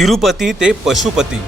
तिरुपती ते पशुपती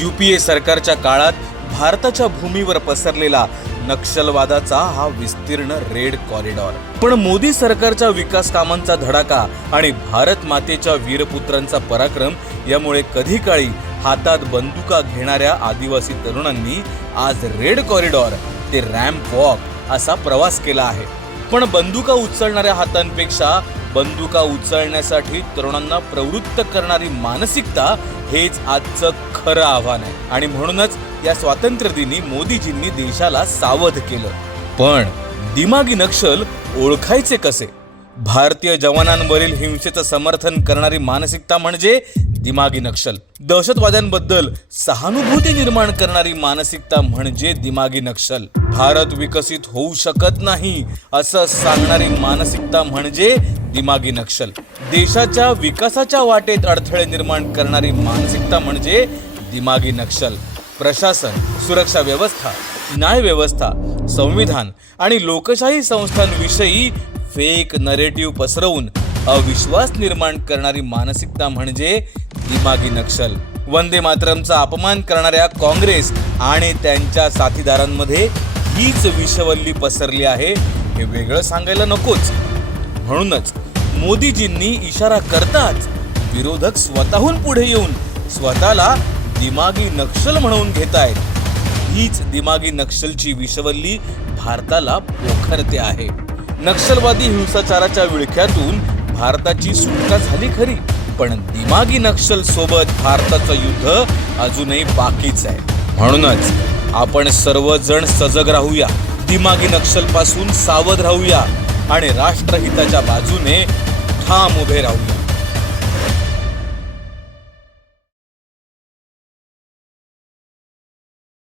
यूपीए सरकारच्या काळात भारताच्या भूमीवर पसरलेला नक्षलवादाचा हा विस्तीर्ण रेड कॉरिडॉर. पण मोदी सरकारच्या विकास कामांचा धडाका आणि भारत मातेच्या वीरपुत्रांचा पराक्रम यामुळे कधी काळी हातात बंदुका घेणाऱ्या आदिवासी तरुणांनी आज रेड कॉरिडॉर ते रॅम्प वॉक असा प्रवास केला आहे. पण बंदुका उचलणाऱ्या हातांपेक्षा बंदुका उचलण्यासाठी तरुणांना प्रवृत्त करणारी मानसिकता हेच आजचं खरं आव्हान आहे. आणि म्हणूनच या स्वातंत्र्य दिनी मोदीजींनी देशाला सावध केलं. पण दिमागी नक्षल ओळखायचे कसे? भारतीय जवानांवरील हिंसेचं समर्थन करणारी मानसिकता म्हणजे दिमागी नक्षल. दहशतवाद्यांबद्दल सहानुभूती निर्माण करणारी मानसिकता म्हणजे दिमागी नक्षल. भारत विकसित होऊ शकत नाही असं सांगणारी मानसिकता म्हणजे दिमागी नक्षल. देशाच्या विकासाच्या वाटेत अडथळे निर्माण करणारी मानसिकता म्हणजे दिमागी नक्षल. प्रशासन, सुरक्षा व्यवस्था, न्याय व्यवस्था, संविधान आणि लोकशाही संस्थांविषयी फेक नरेटिव्ह पसरवून अविश्वास निर्माण करणारी मानसिकता म्हणजे दिमागी नक्षल. वंदे मातरमचा अपमान करणाऱ्या काँग्रेस आणि त्यांच्या साथीदारांमध्ये हीच विषवल्ली पसरली आहे हे वेगळं सांगायला नकोच. म्हणूनच मोदीजींनी इशारा करताच विरोधक स्वतःहून पुढे येऊन स्वतःला दिमागी नक्षल म्हणून घेतायत. हीच दिमागी नक्षलची विषवल्ली भारताला पोखरते आहे. नक्षलवादी हिंसाचाराच्या विळख्यातून भारताची सुटका झाली खरी, पण दिमागी नक्षल सोबत भारताचं युद्ध अजूनही बाकीच आहे. म्हणूनच आपण सर्वजण सजग राहूया, दिमागी नक्षल पासून सावध राहूया आणि राष्ट्रहिताच्या बाजूने ठाम उभे राहूया.